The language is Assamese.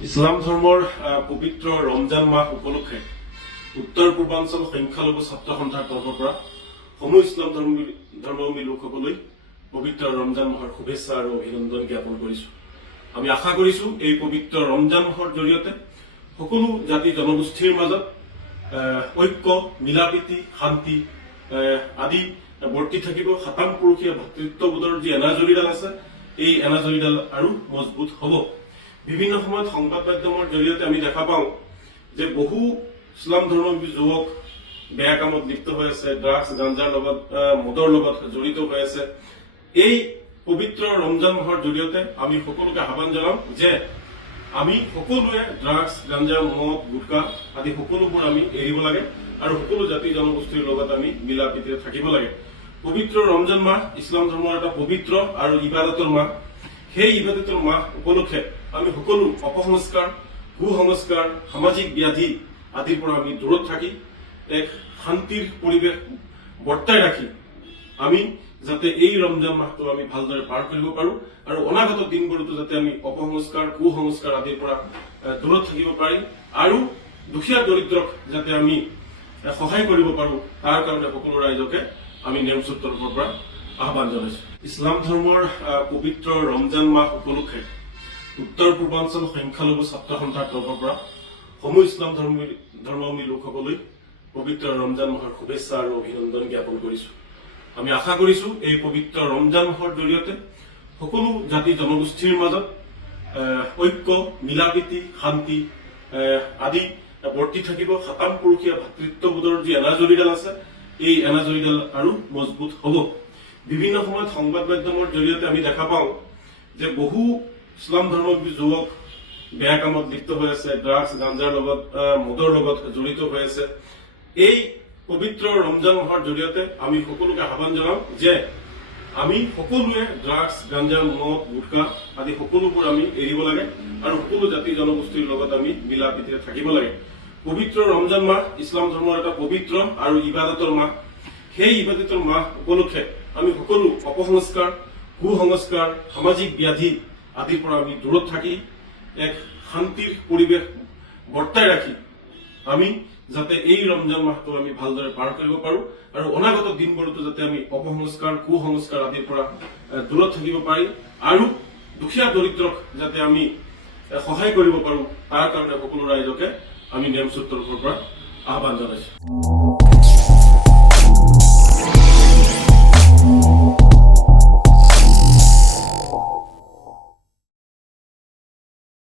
ইছলাম ধৰ্মৰ পবিত্ৰ ৰমজান মাহ উপলক্ষে উত্তৰ পূৰ্বাঞ্চল সংখ্যালঘু ছাত্ৰ সন্থাৰ তৰফৰ পৰা সমূহ ইছলাম ধৰ্মাৱলম্বী লোকসকললৈ পবিত্ৰ ৰমজান মাহৰ শুভেচ্ছা আৰু অভিনন্দন জ্ঞাপন কৰিছো। আমি আশা কৰিছো এই পবিত্ৰ ৰমজান মাহৰ জৰিয়তে সকলো জাতি জনগোষ্ঠীৰ মাজত ঐক্য, মিলাপ্ৰীতি, শান্তি আদি বৰ্তি থাকিব। সাতাম পুৰুষীয়া ভাতৃত্ববোধৰ যি এনাজৰীডাল আছে, এই এনাজৰীডাল আৰু মজবুত হ'ব। বিভিন্ন সময়ত সংবাদ মাধ্যমৰ জৰিয়তে আমি দেখা পাওঁ যে বহু ইছলাম ধৰ্মাৱলম্বী যুৱক বেয়া কামত লিপ্ত হৈ আছে, ড্ৰাগছ গাঞ্জাৰ লগত মদৰ লগত জড়িত হৈ আছে। এই পবিত্ৰ ৰমজান মাহৰ জৰিয়তে আমি সকলোকে আহ্বান জনাম যে আমি সকলোৱে ড্ৰাগছ, গাঞ্জা, মদ, গুটখা আদি সকলোবোৰ আমি এৰিব লাগে আৰু সকলো জাতি জনগোষ্ঠীৰ লগত আমি মিলা প্ৰীতিৰে থাকিব লাগে। পবিত্ৰ ৰমজান মাহ ইছলাম ধৰ্মৰ এটা পবিত্ৰ আৰু ইবাদতৰ মাহ। সেই ইবাদতৰ মাহ উপলক্ষে আমি সকলো অপসংস্কাৰ, কুসংস্কাৰ, সামাজিক ব্যাধি আদিৰ পৰা আমি দূৰত থাকি এক শান্তিৰ পৰিৱেশ বৰ্তাই ৰাখি আমি যাতে এই ৰমজান মাহটো আমি ভালদৰে পাৰ কৰিব পাৰো আৰু অনাগত দিনবোৰতো যাতে আমি অপসংস্কাৰ, কুসংস্কাৰ আদিৰ পৰা দূৰত থাকিব পাৰি আৰু দুখীয়া দৰিদ্ৰক যাতে আমি সহায় কৰিব পাৰো, তাৰ কাৰণে সকলো ৰাইজকে আমি নেমচুৰ তৰফৰ পৰা আহ্বান জনাইছো। ইছলাম ধৰ্মৰ পবিত্ৰ ৰমজান মাহ উপলক্ষে উত্তৰ পূৰ্বাঞ্চল সংখ্যালঘু ছাত্ৰ সন্থাৰ তৰফৰ পৰা সমূহ ইছলাম ধৰ্মাৱলম্বী লোকসকললৈ পবিত্ৰ ৰমজান মাহৰ শুভেচ্ছা আৰু অভিনন্দন জ্ঞাপন কৰিছো। আমি আশা কৰিছো এই পবিত্ৰ ৰমজান মাহৰ জৰিয়তে সকলো জাতি জনগোষ্ঠীৰ মাজত ঐক্য, মিলাপ্ৰীতি, শান্তি আদি বৰ্তি থাকিব। সাতাম পুৰুষীয়া ভাতৃত্ববোধৰ যি এনাজৰীডাল আছে, এই এনাজৰীডাল আৰু মজবুত হ'ব। বিভিন্ন সময়ত সংবাদ মাধ্যমৰ জৰিয়তে আমি দেখা পাওঁ যে বহু ইছলাম ধৰ্মাৱলম্বী যুৱক বেয়া কামত লিপ্ত হৈ আছে, ড্ৰাগছ গাঞ্জাৰ লগত মদৰ লগত জড়িত হৈ আছে। এই পবিত্ৰ ৰমজান মাহৰ জৰিয়তে আমি সকলোকে আহ্বান জনাম যে আমি সকলোৱে ড্ৰাগছ, গাঞ্জা, মদ, গুটখা আদি সকলোবোৰ আমি এৰিব লাগে আৰু সকলো জাতি জনগোষ্ঠীৰ লগত আমি মিলা প্ৰীতিৰে থাকিব লাগে। পবিত্ৰ ৰমজান মাহ ইছলাম ধৰ্মৰ এটা পবিত্ৰ আৰু ইবাদতৰ মাহ। সেই ইবাদতৰ মাহ উপলক্ষে আমি সকলো অপসংস্কাৰ, কুসংস্কাৰ, সামাজিক ব্যাধি আদিৰ পৰা আমি দূৰত থাকি এক শান্তিৰ পৰিৱেশ বৰ্তাই ৰাখি আমি যাতে এই ৰমজান মাহটো আমি ভালদৰে পাৰ কৰিব পাৰো আৰু অনাগত দিনবোৰতো যাতে আমি অপসংস্কাৰ, কুসংস্কাৰ আদিৰ পৰা দূৰত থাকিব পাৰি আৰু দুখীয়া দৰিদ্ৰক যাতে আমি সহায় কৰিব পাৰো, তাৰ কাৰণে সকলো ৰাইজকে আমি নেমচুৰ তৰফৰ পৰা আহ্বান জনাইছো।